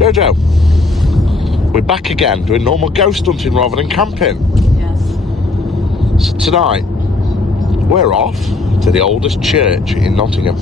Jojo, we're back again doing normal ghost hunting rather than camping. Yes. So tonight, we're off to the oldest church in Nottingham.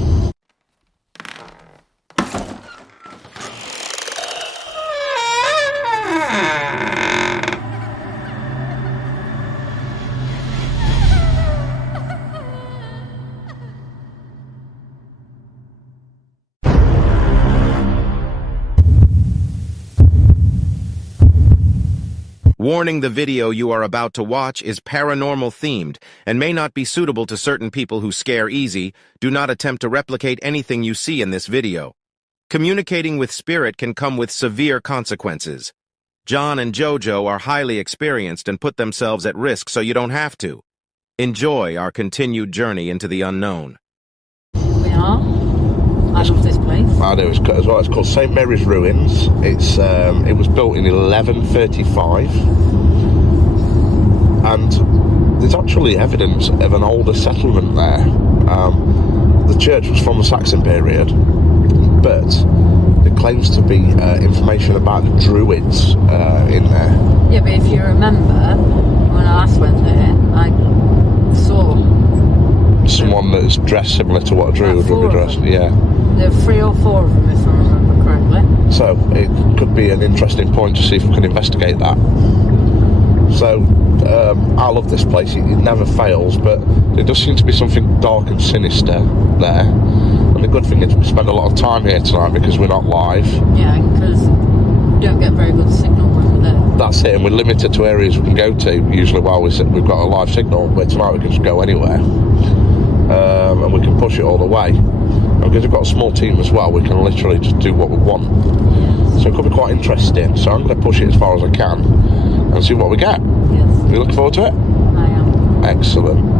Warning: the video you are about to watch is paranormal themed and may not be suitable to certain people who scare easy. Do not attempt to replicate anything you see in this video. Communicating with spirit can come with severe consequences. John and Jojo are highly experienced and put themselves at risk so you don't have to. Enjoy our continued journey into the unknown. We are. I love this place. I do as well. It's called St Mary's Ruins. It was built in 1135, and there's actually evidence of an older settlement there. The church was from the Saxon period, but there claims to be information about the Druids in there. Yeah, but if you remember, when I last went there, I saw Someone that's dressed similar to what a Druid would be dressed. Yeah. There are 3 or 4 of them, if I remember correctly. So it could be an interesting point to see if we can investigate that. So I love this place. It never fails, but there does seem to be something dark and sinister there. And the good thing is we spend a lot of time here tonight because we're not live. Yeah, because we don't get very good signal when we're there. That's it, and we're limited to areas we can go to. Usually while we've got a live signal, but tonight we can just go anywhere. And we can push it all the way. And because we've got a small team as well, we can literally just do what we want. Yes. So it could be quite interesting. So I'm going to push it as far as I can and see what we get. Yes. Are you looking forward to it? I am. Excellent.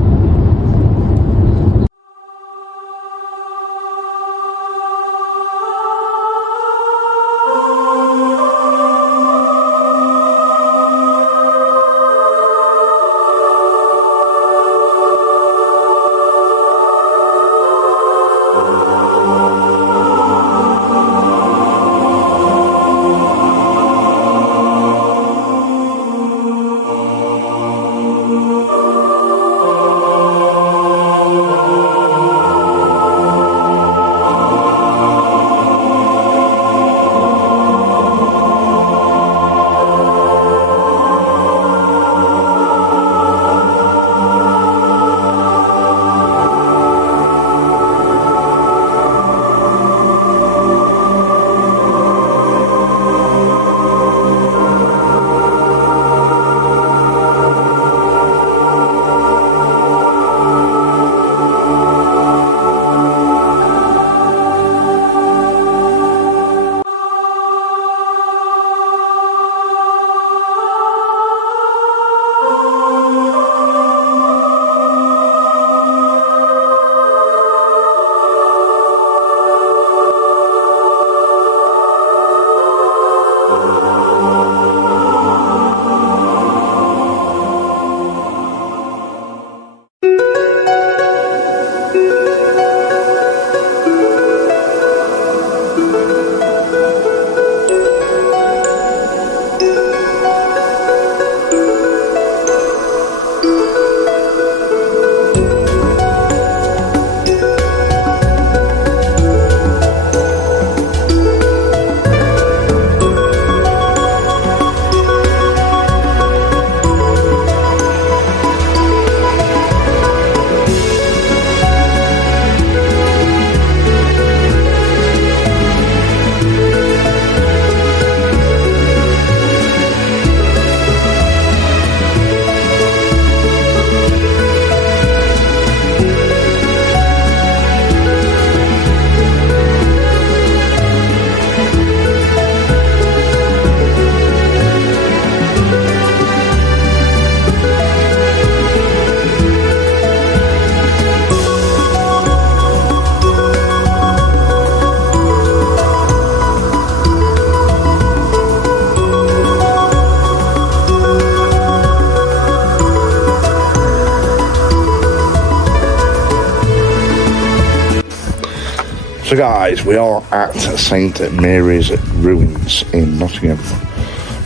So guys, we are at St Mary's Ruins in Nottingham.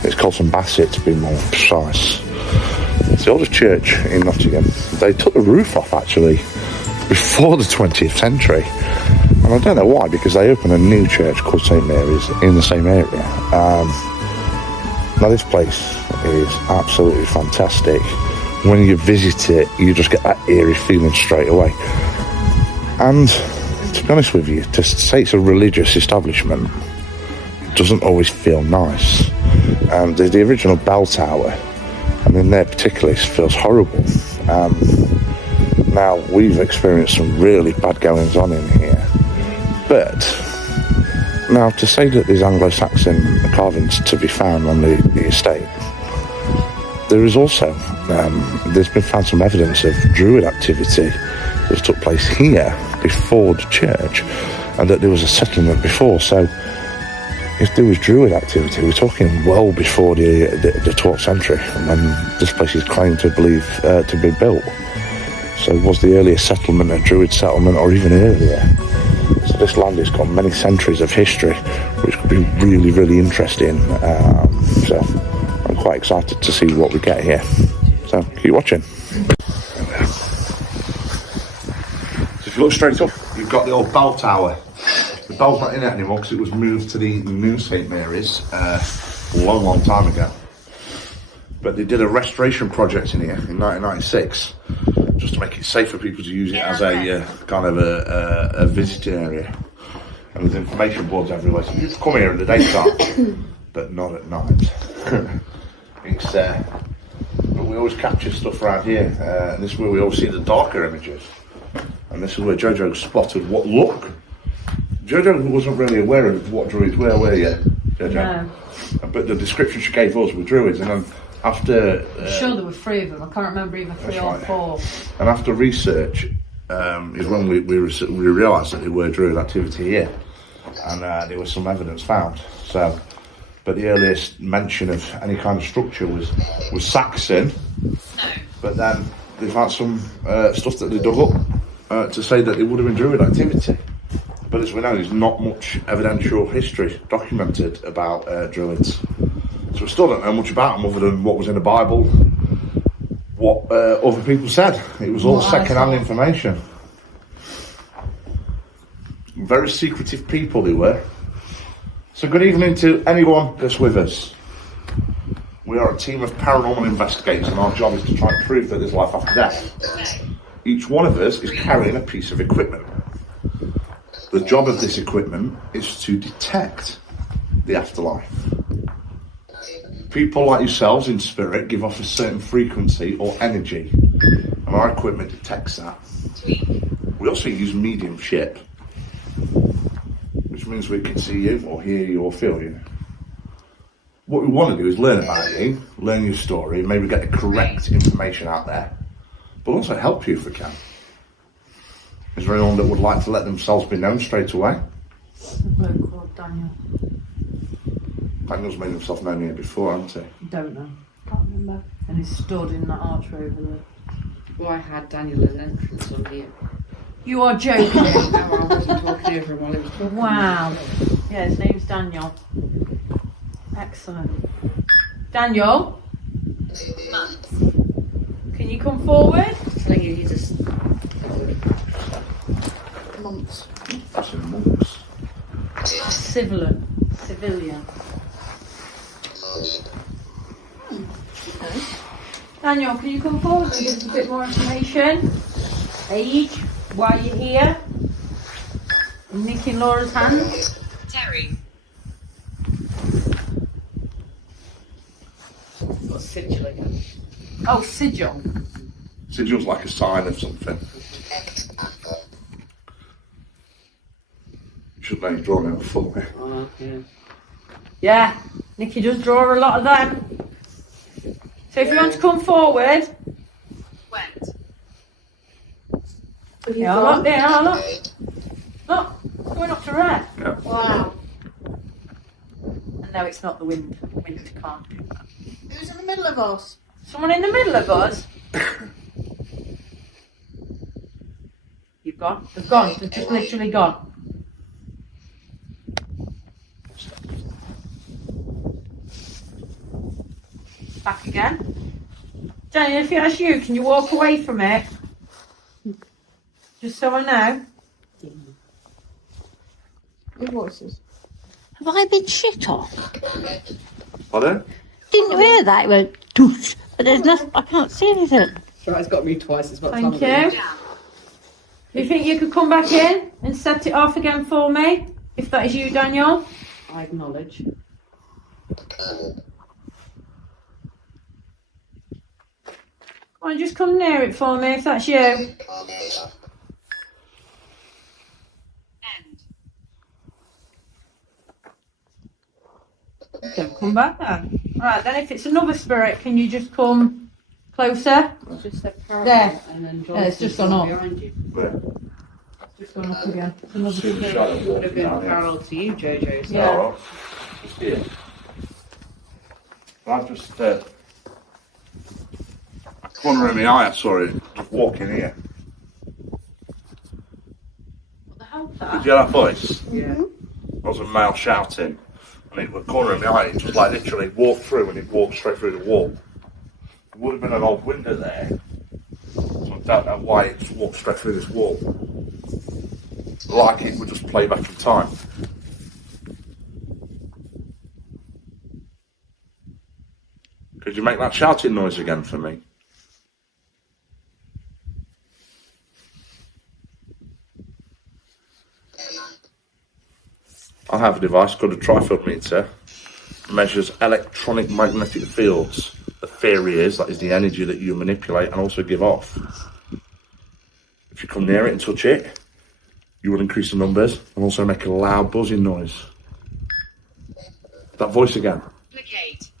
It's called St Bassett to be more precise. It's the oldest church in Nottingham. They took the roof off actually before the 20th century. And I don't know why, because they opened a new church called St Mary's in the same area. Now this place is absolutely fantastic. When you visit it, you just get that eerie feeling straight away. And to be honest with you, to say it's a religious establishment doesn't always feel nice. There's the original bell tower, and in there particularly it feels horrible. Now we've experienced some really bad goings on in here, but now to say that there's Anglo-Saxon carvings to be found on the estate, there is also there's been found some evidence of Druid activity that took place here before the church, and that there was a settlement before. So if there was Druid activity, we're talking well before the 12th century when this place is claimed to be built. So was the earliest settlement a Druid settlement, or even earlier? So this land has got many centuries of history, which could be really, really interesting. So I'm quite excited to see what we get here. So keep watching. So if you look straight up, you've got the old bell tower. The bell's not in it anymore because it was moved to the new St Mary's a long, long time ago. But they did a restoration project in here in 1996, just to make it safe for people to use it as a kind of a visiting area. And there's information boards everywhere, so you can come here in the daytime, but not at night. But we always capture stuff around here, and this is where we always see the darker images. And this is where Jojo spotted what look. Jojo wasn't really aware of what druids were you, Jojo? No. But the description she gave us were druids, and then after... I'm sure there were 3 of them, I can't remember even 3 or 4. And after research is when we realised that there were druid activity here, and there was some evidence found. So, but the earliest mention of any kind of structure was Saxon, but then they found some stuff that they dug up to say that it would have been druid activity. But as we know, there's not much evidential history documented about druids. So we still don't know much about them other than what was in the Bible, what other people said. It was all second-hand information. Very secretive people they were. So good evening to anyone that's with us. We are a team of paranormal investigators, and our job is to try and prove that there's life after death. Each one of us is carrying a piece of equipment. The job of this equipment is to detect the afterlife. People like yourselves in spirit give off a certain frequency or energy, and our equipment detects that. We also use mediumship, which means we can see you or hear you or feel you. What we want to do is learn about you, learn your story, and maybe get the correct information out there, but also help you if we can. Is there anyone that would like to let themselves be known straight away? A bloke called Daniel. Daniel's made himself known here before, hasn't he? Don't know. Can't remember. And he's stood in that archway over there. Well, I had Daniel as entrance on here. You are joking. No, I wasn't talking over him while he was talking. Wow. Yeah, his name's Daniel. Excellent. Daniel? Can you come forward? Telling you, he just... Months. That's in monks. Civilian. Okay. Daniel, can you come forward and give us a bit more information? Age, why you're here? Nick in Laura's hand. Terry. Got a sigil again. Oh, sigil. Sigil's like a sign of something. You should know you've drawn it before. Oh, yeah. Yeah, Nicky does draw a lot of them. So if you want to come forward. Wet. Yeah, look there, look. Look, going up to red. Yeah. Wow. And no, it's not the wind. The wind can't do that. Who's in the middle of us? Someone in the middle of us? You've gone? They've gone. They've just literally gone. back again. Daniel, if that's you, can you walk away from it? Just so I know. Your voices. Have I been shit on? Pardon? Didn't you hear that? It went doosh. But there's nothing, I can't see anything. Sure, it's got me twice as much Thank time. you. You think you could come back in and set it off again for me? If that is you, Daniel. I acknowledge. Come on, just come near it for me if that's you. End. Don't come back then. Alright, then if it's another spirit, can you just come closer? Just said parallel There. and then Yeah, it's just gone up. behind you. It's just gone up again. It's another See the spirit. shadow Would have walking been down here. parallel to you, Jojo. So. Yeah. Alright. Just here. I've just corner of my eye, I saw it just walking here. What the hell's Did that? you hear that voice? Yeah. There was a male shouting, and it was corner of my eye. It just like literally walked through, and it walked straight through the wall. There would have been an old window there, so I don't know why it just walked straight through this wall. Like it would just play back in time. Could you make that shouting noise again for me? I have a device called a trifield meter. Measures electronic magnetic fields. The theory is that is the energy that you manipulate and also give off. If you come near it and touch it, you will increase the numbers and also make a loud buzzing noise. That voice again. Duplicate.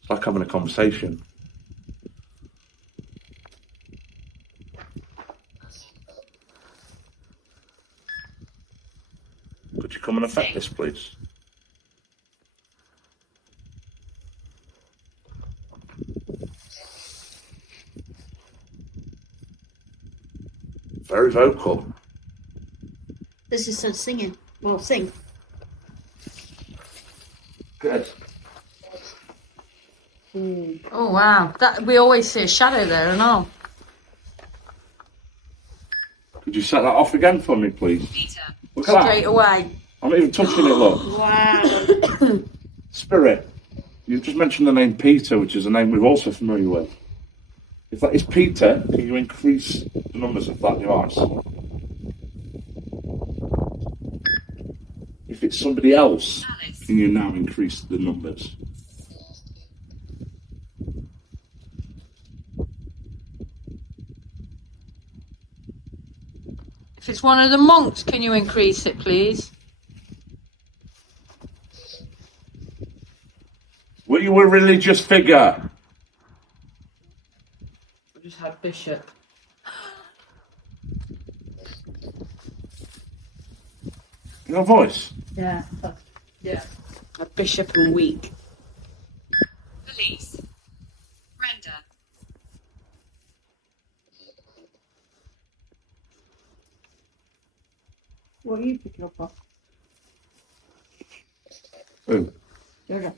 It's like having a conversation. Could you come and affect this, please? Very vocal. This is some singing. Well, sing. Good. Oh wow. That we always see a shadow there and all. Could you set that off again for me, please? Peter. Look at Straight that. away. I'm not even touching it, look. Wow. Spirit. You've just mentioned the name Peter, which is a name we're also familiar with. If that is Peter, can you increase the numbers of that device? If it's somebody else, Alice. can you now increase the numbers? If it's one of the monks, can you increase it, please? Were you a religious figure? I just had Bishop. Your voice? Yeah. Yeah. A Bishop and weak. Police. Brenda. What are you picking up on? Who? Jojo.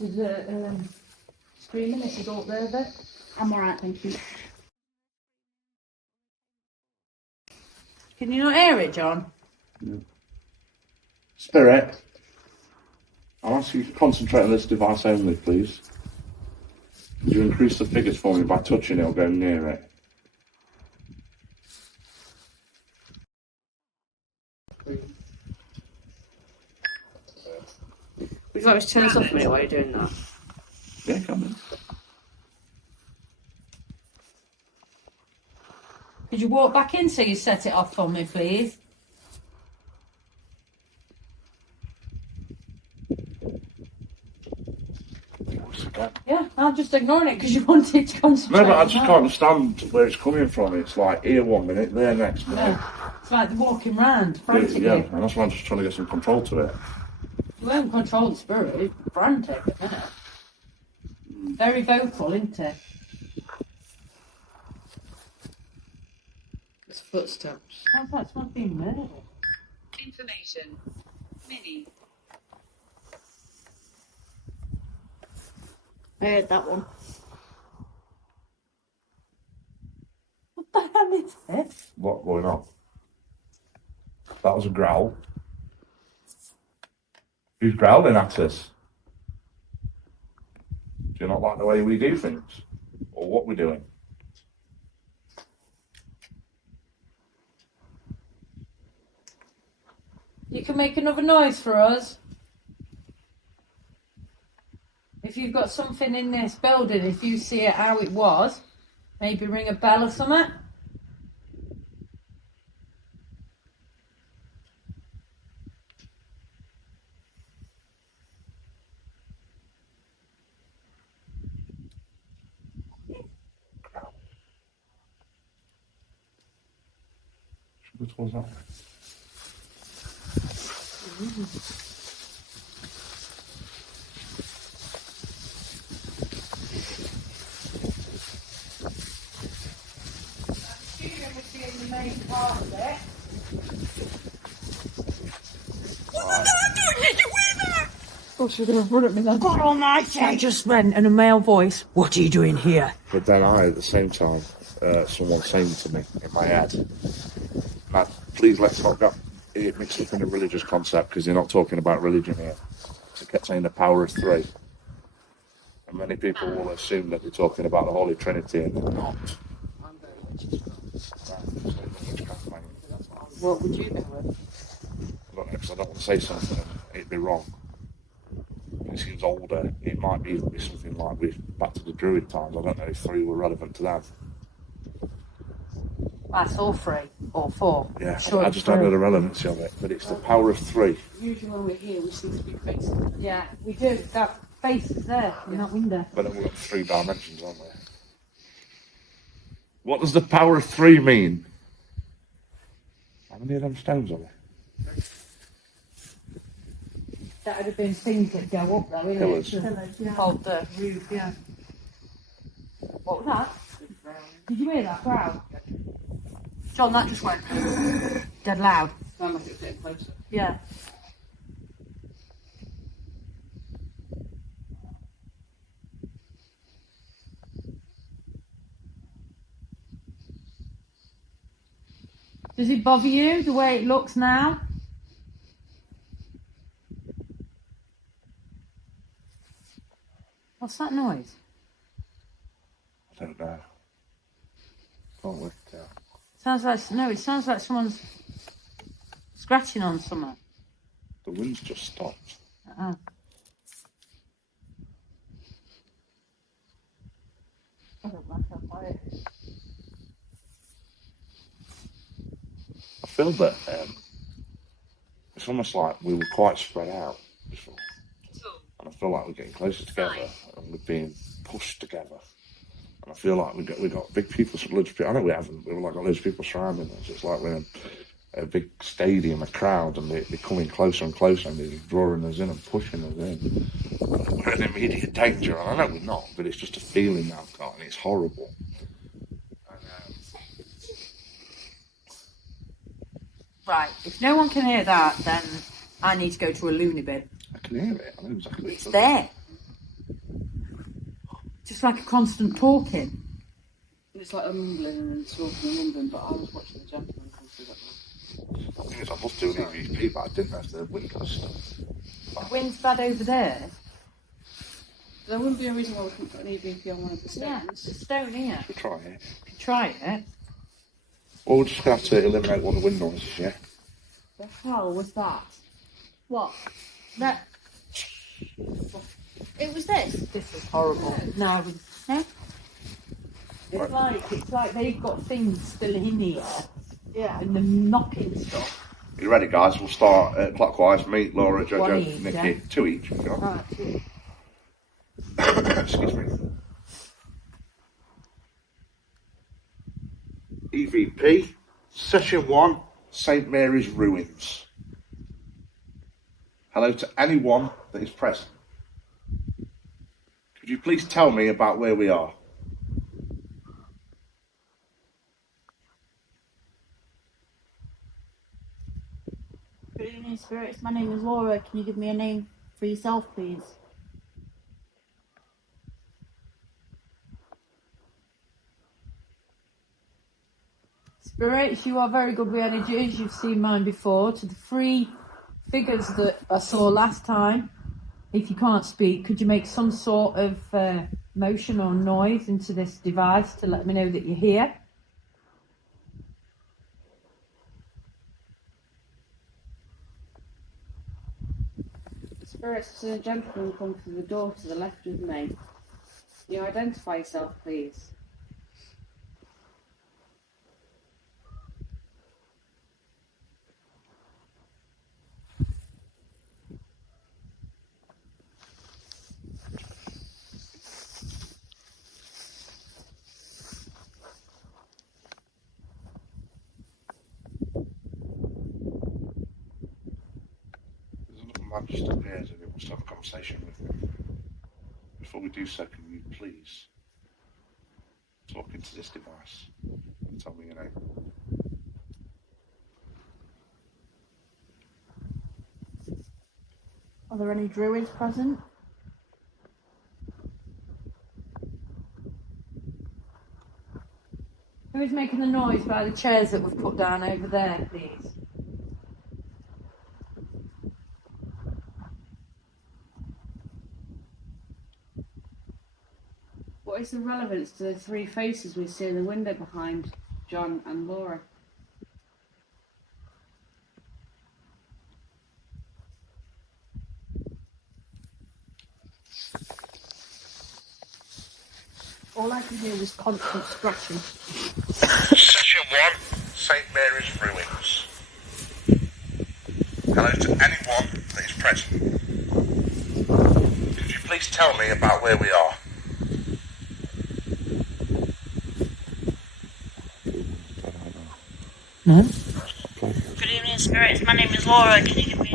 Is it screaming if you go up there a bit? I'm alright, thank you. Can you not hear it, John? Spirit. I'll ask you to concentrate on this device only, please. Could you increase the figures for me by touching it or going near it? Would you like me to turn this off a minute while you're doing that? Yeah, come in. Could you walk back in so you set it off for me, please? Yeah, I'm just ignoring it because you wanted to concentrate. No, but I on just that. can't understand where it's coming from. It's like here one minute, there next minute. Yeah. It's like the walking round, Yeah, frantically. yeah, and that's why I'm just trying to get some control to it. You won't control the spirit, it's frantic, isn't it? Very vocal, isn't it? It's footsteps. Sounds like someone's being murdered. Information. Mini. I heard that one. What the hell is it? What going on? That was a growl. Who's growling at us? Do you not like the way we do things? Or what we're doing? You can make another noise for us. If you've got something in this building, if you see it how it was, maybe ring a bell or something. Which was that? Oh, she's going to run at me then. God almighty! I just went in a male voice, what are you doing here? But then at the same time, someone saying to me in my head, Matt, please let's not get it mixed up in a religious concept because you're not talking about religion here. So kept saying the power of three. And many people will assume that we're talking about the Holy Trinity and they're not. What would you do with? I don't know, because I don't want to say something and it'd be wrong. It seems older. It might be something like we're back to the Druid times. I don't know if three were relevant to that. That's all three or four. Yeah, Sure, I just don't know the relevancy of it, but it's the power of three. Usually when we're here, we see the big faces. Yeah, we do. That face is there in that window. But then we've got 3 dimensions, aren't we? What does the power of 3 mean? How many of them stones are there? That would have been things that go up though, isn't Pillars. it? Pillars, yeah. Hold the roof, yeah. What was that? Did you hear that growl? John, that just went dead loud. Sound like it's getting closer. Yeah. Does it bother you the way it looks now? What's that noise? I don't know. Can't work it out. Sounds like it sounds like someone's scratching on something. The wind's just stopped. Oh. I don't like how quiet it is. I feel that it's almost like we were quite spread out before. And I feel like we're getting closer together and we're being pushed together. And I feel like we got big people, loads of people. I know we haven't. We've like got loads of people surrounding us. It's like we're in a big stadium, a crowd, and they're coming closer and closer, and they're drawing us in and pushing us in. We're in immediate danger, and I know we're not, but it's just a feeling that I've got, and it's horrible. Right, if no one can hear that, then I need to go to a loony bin. I can hear it. I know exactly what It's there. Just like a constant talking. It's like a mumbling and talking and mumbling, but I was watching the gentleman come through that one. The thing is, I must do an EVP, but I didn't know if the wind was stuff. The wind's bad over there. There wouldn't be a reason why we couldn't put an EVP on one of the Yeah, stones. it's a stone here. We'll try it. You can try it. Well, we're just going to have to eliminate all the wind noises, yeah? The hell was that? What? That. It was this. This is horrible. No, it was. Eh? It's like they've got things still in here. Yeah. And they're knocking stuff. You ready, guys? We'll start clockwise. Me, Laura, Jojo, One each, Nikki. yeah. 2 each. If you want. Right. Excuse me. EVP, Session 1, St Mary's Ruins. Hello to anyone that is present. Could you please tell me about where we are? Good evening, spirits. My name is Laura. Can you give me a name for yourself, please? Spirits, you are very good with energies. You've seen mine before. To the three figures that I saw last time, if you can't speak, could you make some sort of motion or noise into this device to let me know that you're here? Spirits, there's a gentleman come through the door to the left of me. Can you identify yourself, please? There's another man just appears and he wants to have a conversation with me. Before we do so, can you please talk into this device and tell me your name? Are there any druids present? Who's making the noise by the chairs that we've put down over there, please? What is the relevance to the three faces we see in the window behind John and Laura? All I can hear was constant scratching. Session 1, St. Mary's Ruins. Hello to anyone that is present. Could you please tell me about where we are? No? Good evening, spirits. My name is Laura. Can you give me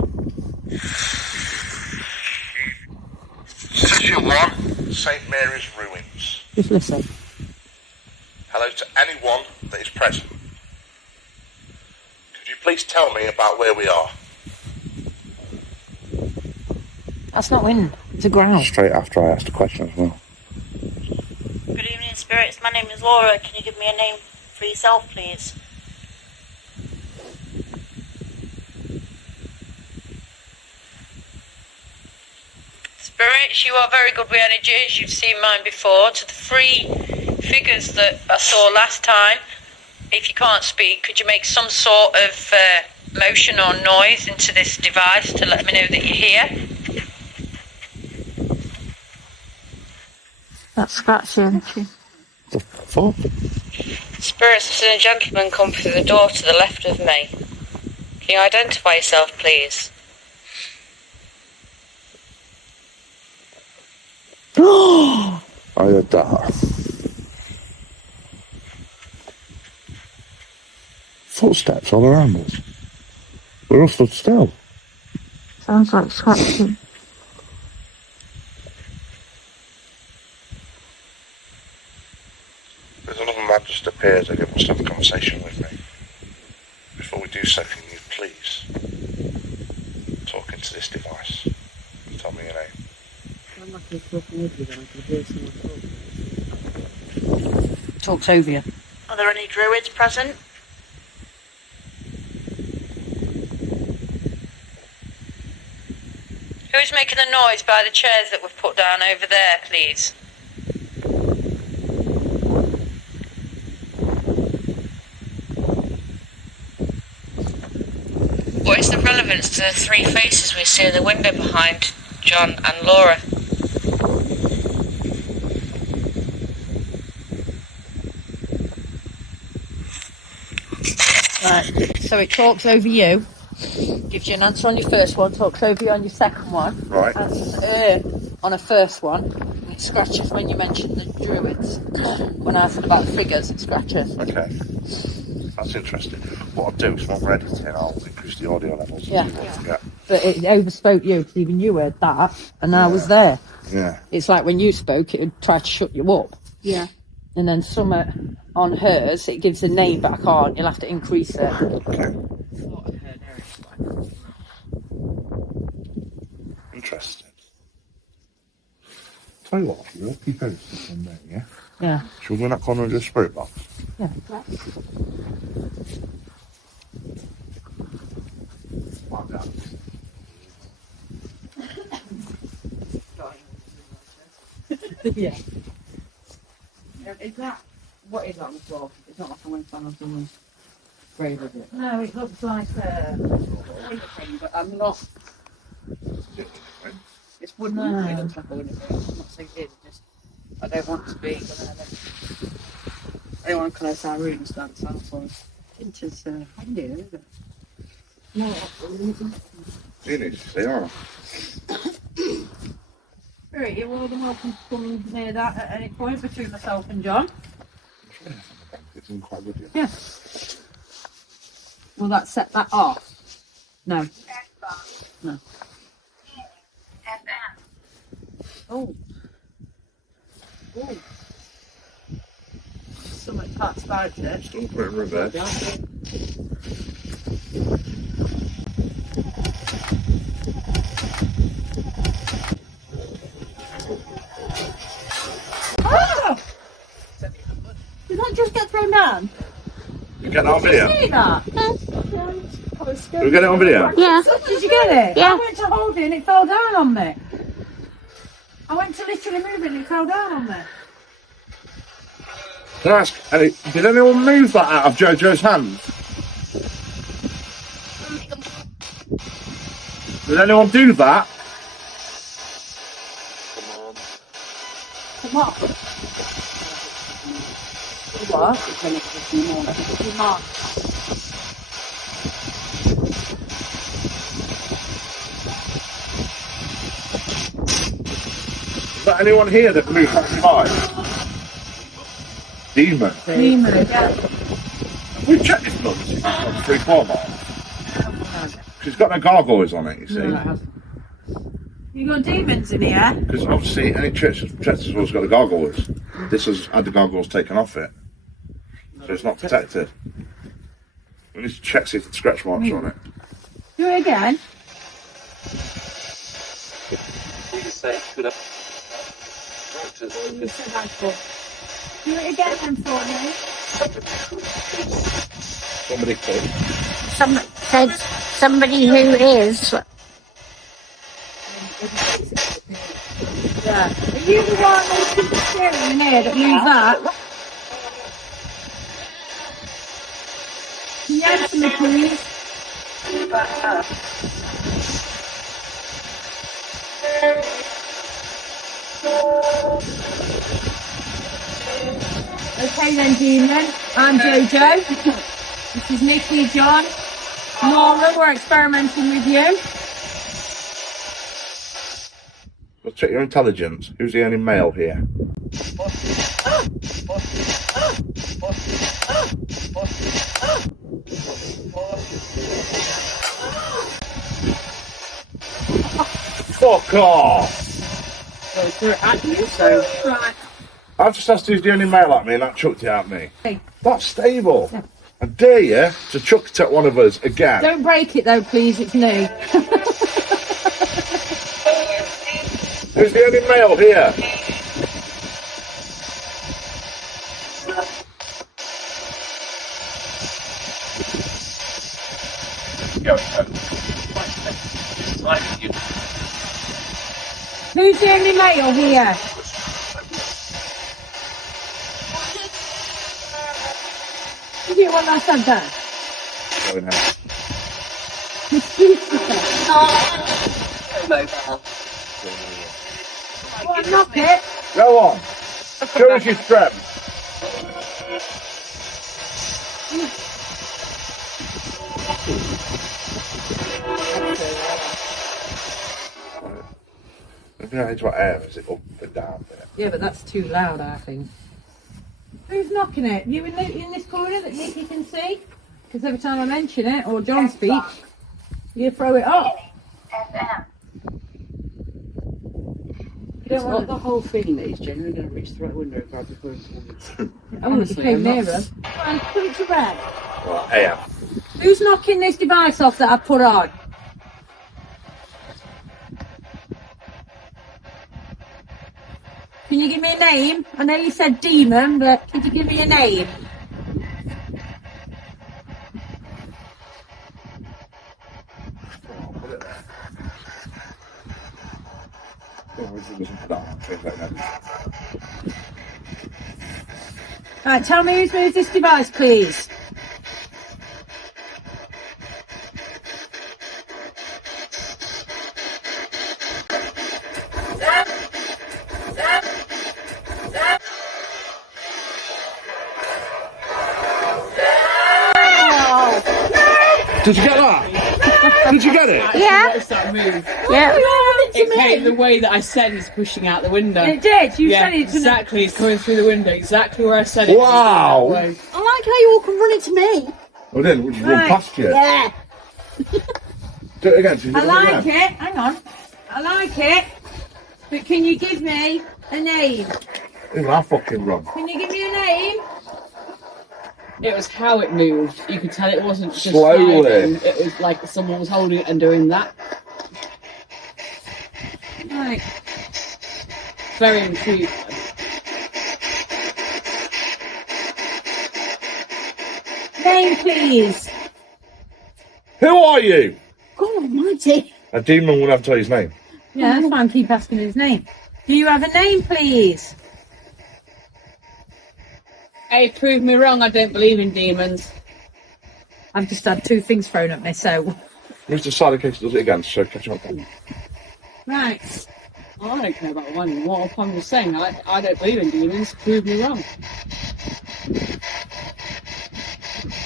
Session 1, St. Mary's Ruins. Just listen. Hello to anyone that is present. Could you please tell me about where we are? That's not wind, it's a growl. Straight after I asked a question as well. Good evening, spirits. My name is Laura. Can you give me a name for yourself, please? Spirits, you are very good with energies. You've seen mine before. To the three figures that I saw last time, if you can't speak, could you make some sort of motion or noise into this device to let me know that you're here? That's scratching. The fuck? Spirits, I've seen a gentleman come through the door to the left of me. Can you identify yourself, please? I heard that. Footsteps all around us. We're all stood still. Sounds like scratching. There's another man just appears and he wants to have a conversation with me. Before we do so, can you please talk into this device and tell me your name? I'm not talking with you then, I can hear someone talking. Talks over you. Are there any druids present? Who's making the noise by the chairs that we've put down over there, please? What is the relevance to the three faces we see in the window behind John and Laura? Right, so it talks over you, gives you an answer on your first one, talks over you on your second one, Right. answers on a first one, and it scratches when you mention the druids. When I asked about figures, it scratches. Okay. That's interesting. What I'll do is when we're editing, I'll increase the audio levels. Yeah. And see what we get. But it overspoke you, because even you heard that, and I was there. Yeah. It's like when you spoke, it would try to shut you up. Yeah. And then some on hers, it gives the name, but I can't. You'll have to increase it. Okay. interesting. Tell you what, you'll keep everything on there, yeah? Yeah. Shall we go in that corner and do a spirit box? Yeah. Like that. Yeah. Is that what is that on the floor? It's not like I went on someone's grave, is it? No, it looks like a window frame, but I'm not. It's wooden. No. It looks like a window frame. I'm not saying it. Just I don't want to be. I don't want to close our room and start the sound for us. It is handy, isn't it? No, It is. They are. Right, you're more than welcome to come near that at any point between myself and John. It's in quite good. Yeah. Will that set that off? No. No. Oh. Oh. Something parts about it. Still put it in reverse. Oh! Did that just get thrown down? You get that on video? Did you see that? Did we get it on video? Yeah. Did you get it? Yeah. I went to hold it and it fell down on me. I went to literally move it and it fell down on me. Can I ask, did anyone move that out of Jojo's hands? Did anyone do that? Come on. What? Come on. Is there anyone here that moved that device? Demon. Nemo, yeah. We checked this bloke on 3-4 miles. She's got no gargoyles on it, you see. You got demons in here? Because obviously any church has always got the gargoyles. This has had the gargoyles taken off it. So it's not protected. We need to check see if the scratch marks on it. Do it again. Do it again then for me. Somebody could. Said somebody who is. Yeah. Are you the one who's the steering in here that moves that? Can you answer me, please? Okay then, Demon. I'm Jojo. This is Nikki, John, Nora. We're experimenting with you. Let's check your intelligence. Who's the only male here? Fuck off! Well, they're at you, so. Right. I've just asked who's the only male at me and that chucked it at me. Hey. That's stable. Yeah. I dare you to chuck it at one of us again. Don't break it though, please. It's new. Who's the only male here? Who's the only male here? Did you want that said that? Going now. Well, knock it. Go on. Show us your strength. If you know into what air is it up and down there? Yeah, but that's too loud, I think. Who's knocking it? You in this corner that Nikki can see? Because every time I mention it, or John speaks, you throw it up. You don't want the whole thing that he's generally going to reach through that window and grab the phone forwards. Honestly, came nearer. And put it to red. Right, AM. Who's knocking this device off that I put on? Can you give me a name? I know you said demon, but could you give me a name? Right, tell me who's moved this device, please. Did you get that? Did you get it? Yeah. Watch that move. Yeah. It came the way that I said it's pushing out the window. It did. You Yeah, said it. exactly. It's coming through the window. Exactly where I said it. Wow. I like how you all come running to me. We didn't. We just run Right. past you. Yeah. Do it again. I like it. Hang on. I like it. But can you give me a name? Even I fucking run. Can you give me a name? It was how it moved. You could tell it wasn't just Slowly. sliding. It was like someone was holding it and doing that. Right. Very intrigued. Name, please. Who are you? God almighty. A demon will never tell you his name. Yeah, that's why I keep asking his name. Do you have a name, please? Hey, prove me wrong. I don't believe in demons. I've just had two things thrown at me, so. Mr. Silent Case does it again, so catch up. Right. I don't care about one. What I'm just saying, I don't believe in demons. Prove me wrong.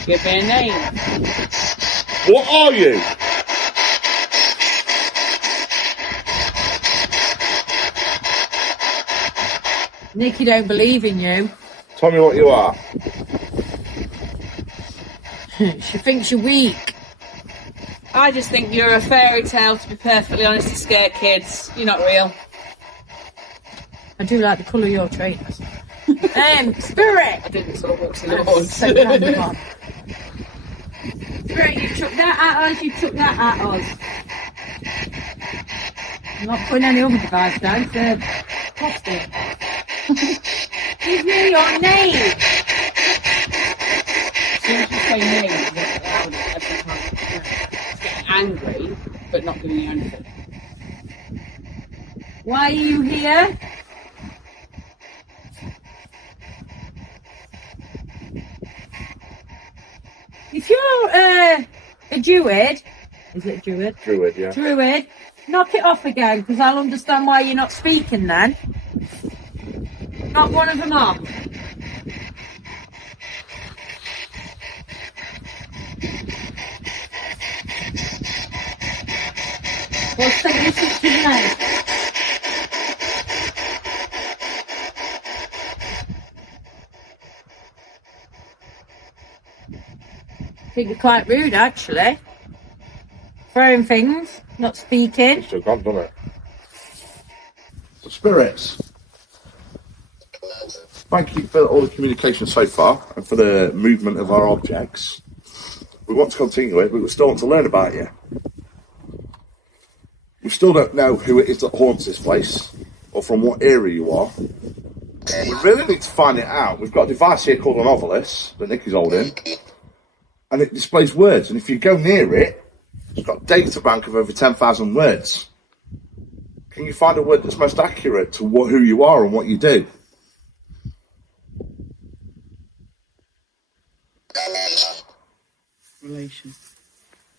Give me a name. What are you? Nikki don't believe in you. Tell me what you are. She thinks you're weak. I just think you're a fairy tale, to be perfectly honest, to scare kids. You're not real. I do like the colour of your trainers. Spirit! I didn't sort of walk in the woods. So random. Spirit, you took that at us, you took that at us. I'm not putting any other device down, it's plastic. Give me your name! As soon as you say name, you get louder every time. It's getting angry, but not giving you anything. Why are you here? If you're a druid, is it a druid? Druid, yeah. Druid, knock it off again, because I'll understand why you're not speaking then. Knock one of them off. What's that you took to the nose? I think you're quite rude, actually. Throwing things, not speaking. It's still gone, doesn't it? The spirits. Thank you for all the communication so far and for the movement of our objects. We want to continue it, but we still want to learn about you. We still don't know who it is that haunts this place or from what area you are. We really need to find it out. We've got a device here called an ovilus that Nicky's holding, and it displays words. And if you go near it, it's got a data bank of over 10,000 words. Can you find a word that's most accurate to who you are and what you do? Relation.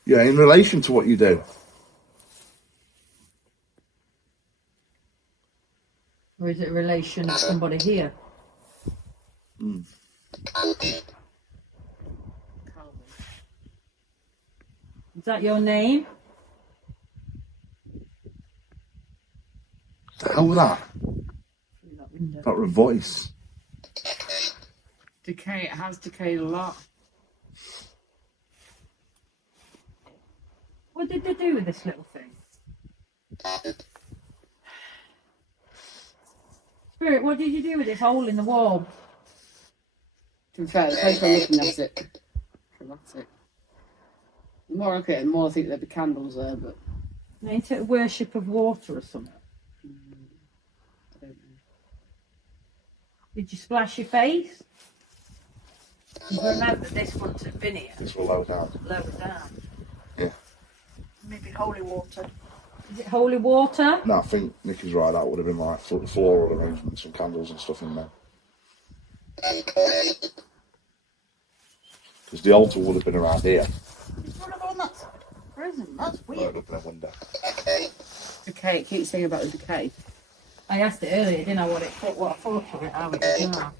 Yeah, in relation to what you do. Or is it a relation to somebody here? Is that your name? The hell was that? That was a voice. Decay. It has decayed a lot. What did they do with this little thing? Spirit, what did you do with this hole in the wall? To be fair, the place I'm looking at it. Dramatic. The more I look at it, the more I think there'd be candles there, but Ain't it a worship of water or something? I don't know. Did you splash your face? Remember, this wouldn't have been here. This will low down. Lower down. Yeah. Maybe holy water. Is it holy water? No, I think Nikki's right. That would have been like floral arrangements and candles and stuff in there. Because the altar would have been around here. It's not on that side. There isn't. That's Right weird. up in a window. Decay. It keeps saying about the decay. I asked it earlier, didn't I, what I thought of it, how it is now.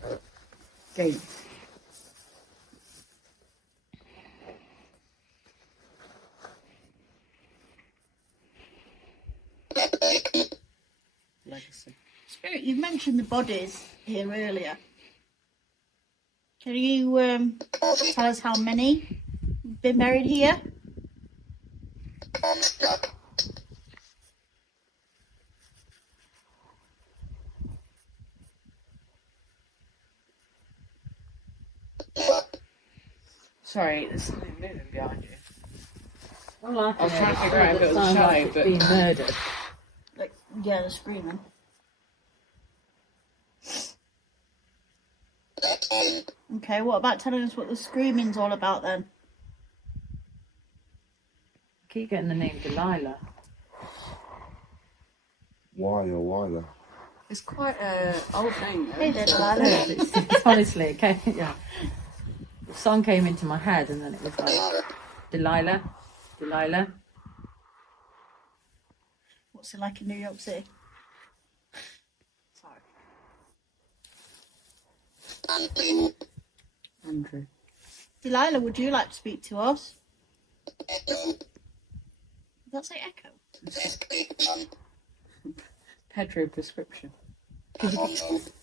Gate. Legacy. Spirit, you mentioned the bodies here earlier. Can you tell us how many have been buried here? Sorry, there's something moving behind you. Well, I I was trying to figure out if it was sounds shy, like it's but- being murdered. Like, yeah, the screaming. Okay, what about telling us what the screaming's all about then? I keep getting the name Delilah. Why or why though? It's quite a old name. Though. Hey there, Delilah. It's honestly, okay, yeah. The song came into my head and then it was like, Delilah, Delilah. What's it like in New York City? Andrew. Delilah, would you like to speak to us? Did that say echo? Pedro prescription.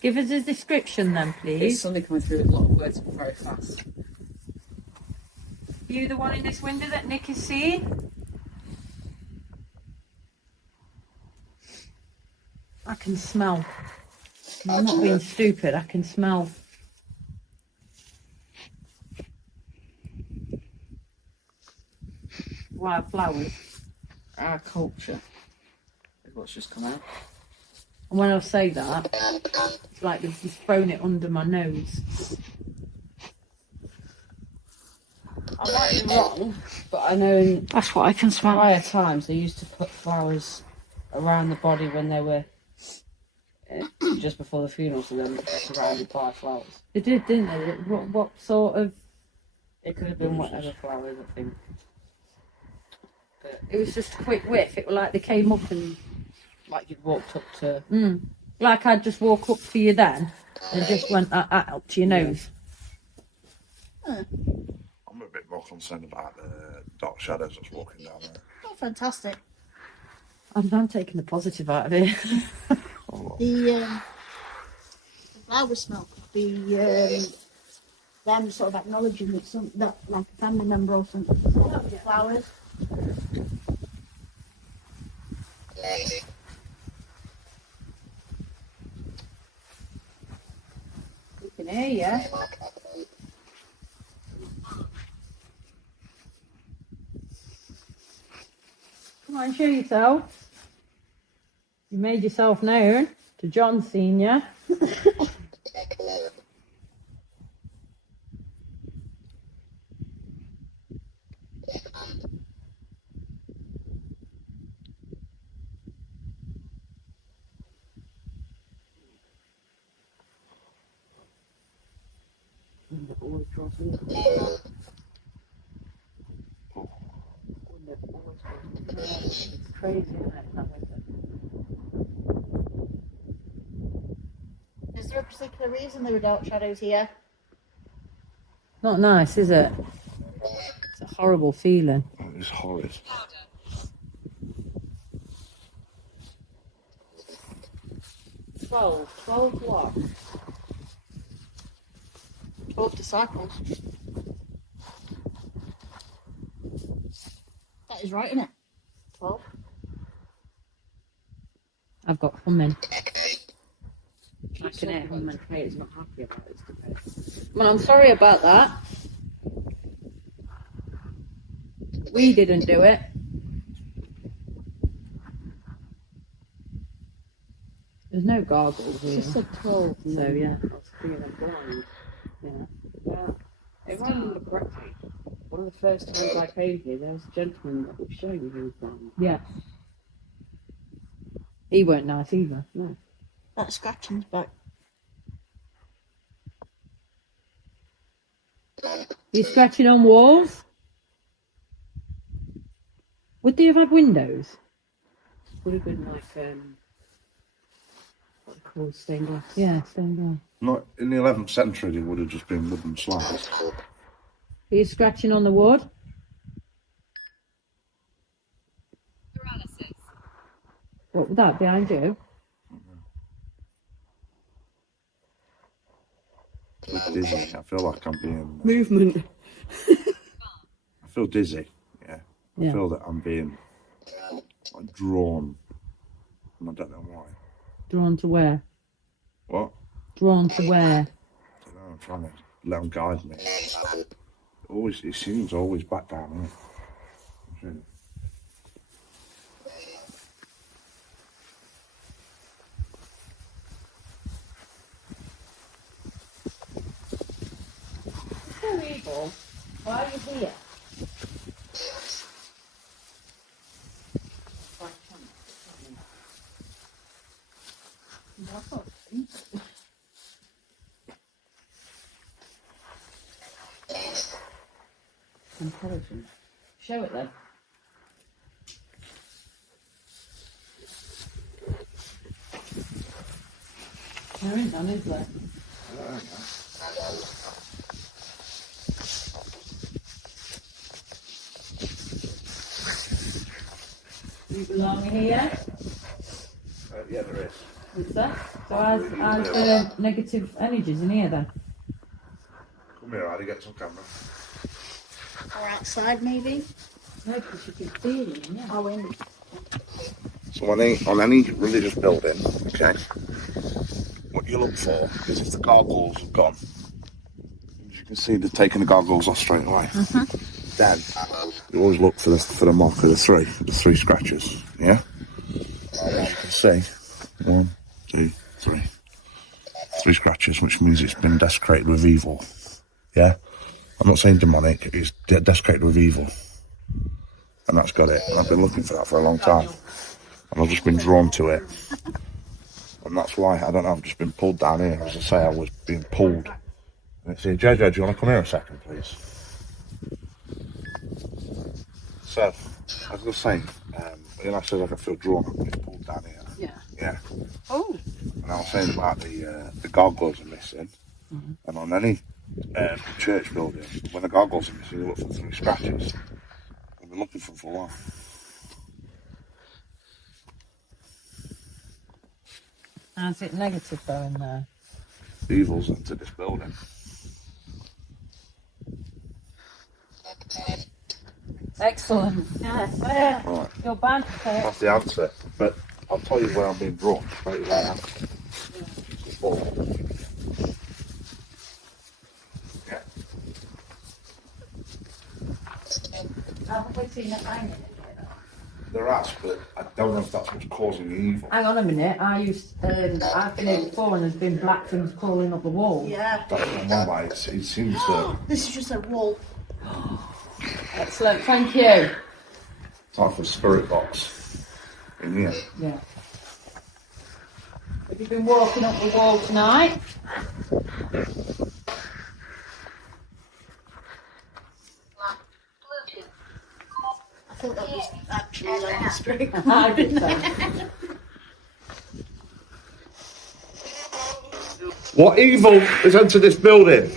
Give us a description then, It's please. suddenly coming through with a lot of words very fast. You the one in this window that Nick is seeing? I can smell. I'm not being stupid, I can smell. Wildflowers. Our culture is what's just come out. And when I say that, it's like they've just thrown it under my nose. I might be wrong, but I know in That's what I can smell. prior times they used to put flowers around the body when they were just before the funeral, so then surrounded by flowers. They did, didn't they? What sort of... It could have been whatever flowers, I think. But It was just a quick whiff. It was like they came up and... like you'd walked up to. Like I'd just walk up to you then and just went up to your nose. I'm a bit more concerned about the dark shadows that's walking down there. Oh, fantastic. I'm taking the positive out of it. The flower smell could be them sort of acknowledging that like a family member or something. The flowers. We can hear you. Come on, show yourself. You made yourself known to John Senior. It's crazy, isn't it? That window. Is there a particular reason there are dark shadows here? Not nice, is it? It's a horrible feeling. It's horrid. 12 what? 12 disciples. That is right, isn't it? 12. I've got humming. I can hear him and Kate is not happy about this debate. Well, I'm sorry about that. We didn't do it. There's no gargoyles here. Just a toe. So yeah, I was thinking I'm blind. Yeah. Well, if I remember correctly, one of the first times I came here, there was a gentleman that was showing me who was blind. Yeah. He weren't nice either. No. That scratching's back. You're scratching on walls? Would they have had windows? Would have been like what they call stained glass. Yeah, stained glass. Not in the 11th century, it would have just been wooden slabs. Are you scratching on the wood? Paralysis. What was that behind you? I feel dizzy. I feel like I'm being. Movement. I feel dizzy. Yeah. I feel that I'm being like, drawn, and I don't know why. Drawn to where? What? Drawn to where? I don't know. I'm trying to let them guide me. It seems always back down here. So evil. Why are you here? Intelligent. Show it then. There ain't none, is there? You belong here? Yeah, there is. Is there? So how's negative energies in here then? Come here, I'll get some camera. Or outside, maybe. No, because you can feel it in here. Oh, in. So on any religious building, okay, what you look for is if the gargoyles have gone. As you can see, they're taking the gargoyles off straight away. Then you always look for the mark of the three scratches. Yeah. As you can see, 1, 2, 3, 3 scratches, which means it's been desecrated with evil. Yeah. I'm not saying demonic, it's desecrated with evil. And that's got it. And I've been looking for that for a long time. And I've just been drawn to it. And that's why, I don't know, I've just been pulled down here. As I say, I was being pulled. And it's here, Jojo, do you want to come here a second, please? So, as I was saying, when I said I can feel drawn, I've been pulled down here. Yeah. Yeah. Oh. And I was saying about the gargoyles are missing. And on any church building, when the gargoyles are missing, you look for 3 scratches. I've been looking for them for a while. How's it negative though in there? Evil's into this building. Excellent. Yeah. Right. You're bad for it. That's the answer. But I'll tell you where I'm being drawn straight away after. Yeah. Haven't we seen it hanging in here? There has, but I don't know if that's what's causing the evil. Hang on a minute. I've been here before and there's been black things crawling up the wall. Yeah. That's one way. It seems that This is just a wall. Excellent. Thank you. time for a spirit box in here. Yeah. Have you been walking up the wall tonight? I thought that was actually like a string. I did so. What evil has entered this building?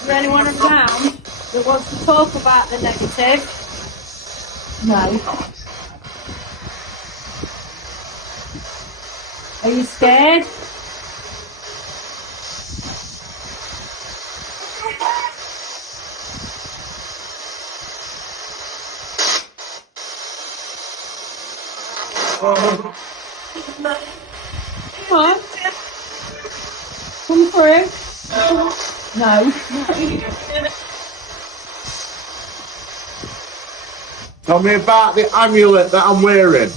Is there anyone around that wants to talk about the negative? No. Are you scared? Come on. Come through. No. Tell me about the amulet that I'm wearing.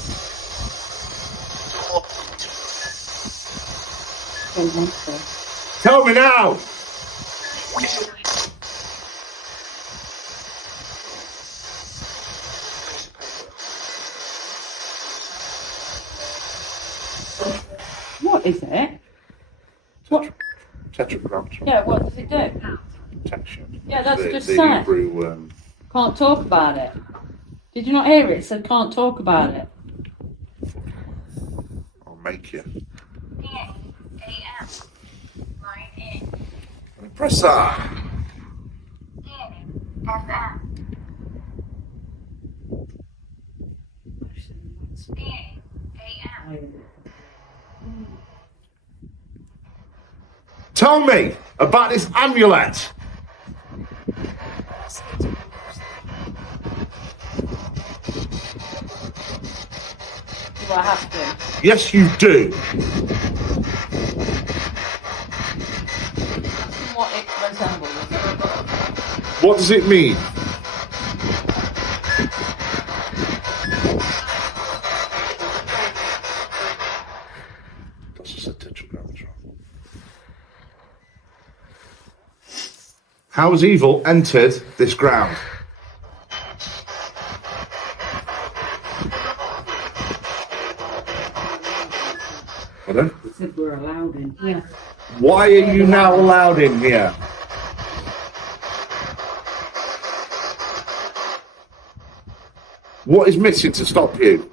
Tell me now. What is it? What? Tetragrammaton. Yeah, what does it do? Protection. Yeah, that's the, just the sad. Hebrew, Can't talk about it. Did you not hear it? It said can't talk about it. I'll make you. Press that. Tell me about this amulet. Do I have to? Yes, you do. What it resembles. What does it mean? That's just a tetragrammaton. How has evil entered this ground? Pardon? It said we're allowed in. Yeah. Why are you now allowed in here? What is missing to stop you?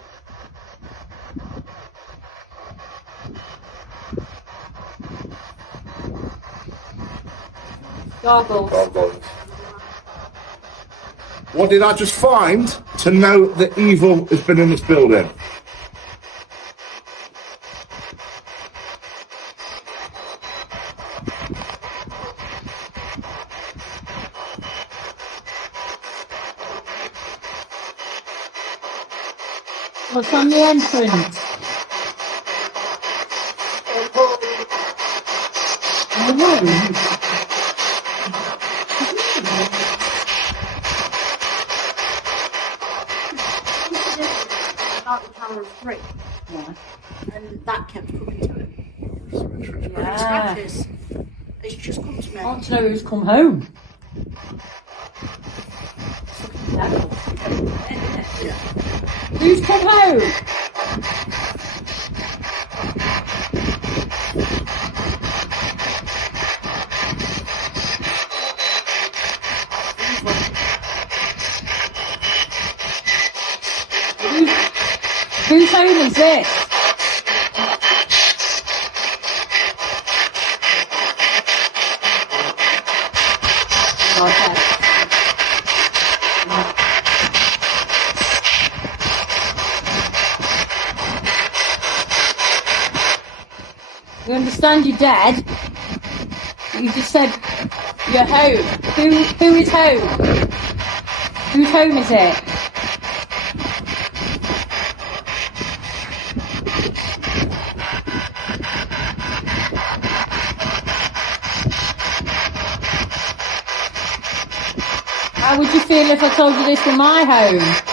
Goggles. Gargoyles. What did I just find to know that evil has been in this building? What's on the entrance? About the Tower of Three, Yeah. and that kept coming to him. Yeah. Scratches. It's just come to me. I want to know who's come home. Who's come home? Whose home is this? Okay. You understand you're dead? You just said you're home. Who is home? Whose home is it? How would you feel if I told you this were my home?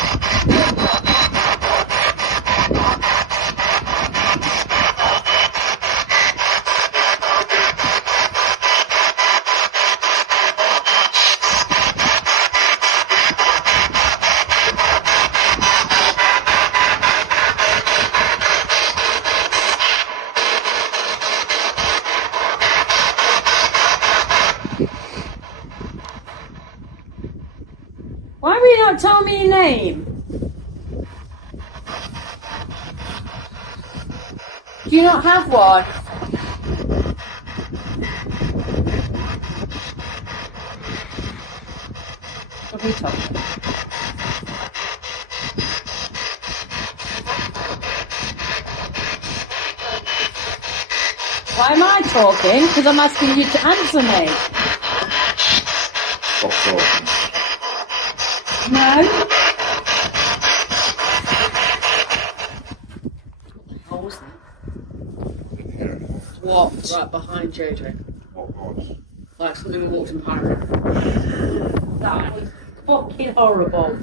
Why will you not tell me your name? Do you not have one? What are we talking? Why am I talking? Because I'm asking you to answer me. Stop talking. No. walked right behind JJ. What was? Like something walked in behind him. That was fucking horrible.